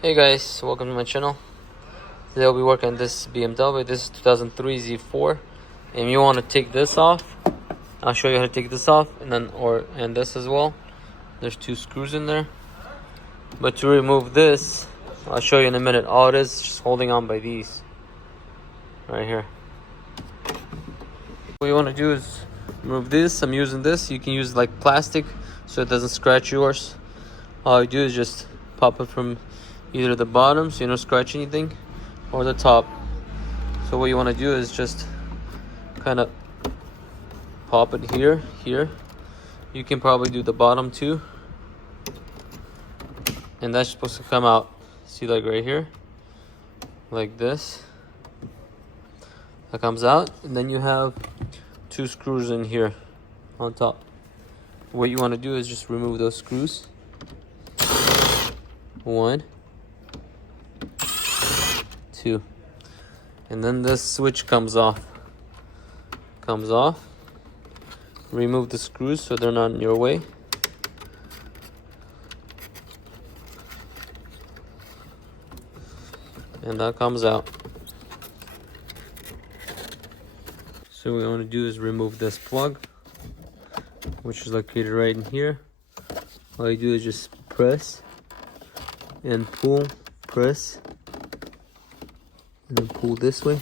Hey guys, welcome to my channel. Today I'll be working on this BMW. This is 2003 Z4, and you want to take this off. I'll show you how to take this off, and this as well. There's two screws in there. But to remove this, I'll show you in a minute. All it is just holding on by these right here. What you want to do is remove this. I'm using this. You can use like plastic so it doesn't scratch yours. All you do is just pop it from either the bottom so you don't scratch anything, or the top. So what you want to do is just kind of pop it here. You can probably do the bottom too, and that's supposed to come out. See, like right here, like this. That comes out, and then you have two screws in here on top. What you want to do is just remove those screws. One, two, and then this switch comes off. Remove the screws so they're not in your way. And that comes out. So what we want to do is remove this plug, which is located right in here. All you do is just press and pull, press, and then pull this way.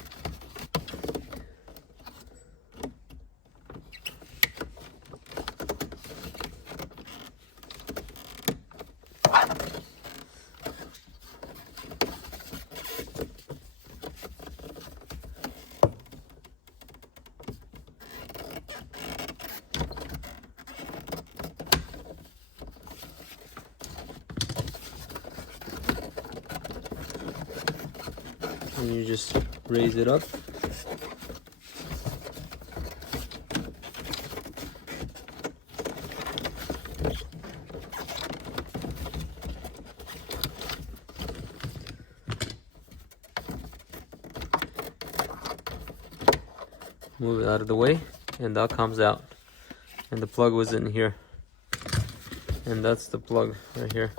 And you just raise it up. Move it out of the way, and that comes out. And the plug was in here. And that's the plug right here.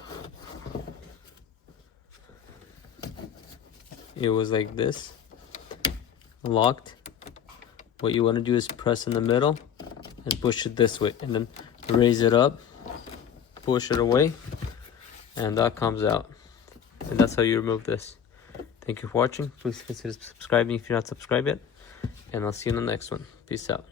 It was like this, locked. What you want to do is press in the middle and push it this way, and then raise it up, push it away, and that comes out. And that's how you remove this. Thank you for watching. Please consider subscribing if you're not subscribed yet, and I'll see you in the next one. Peace out.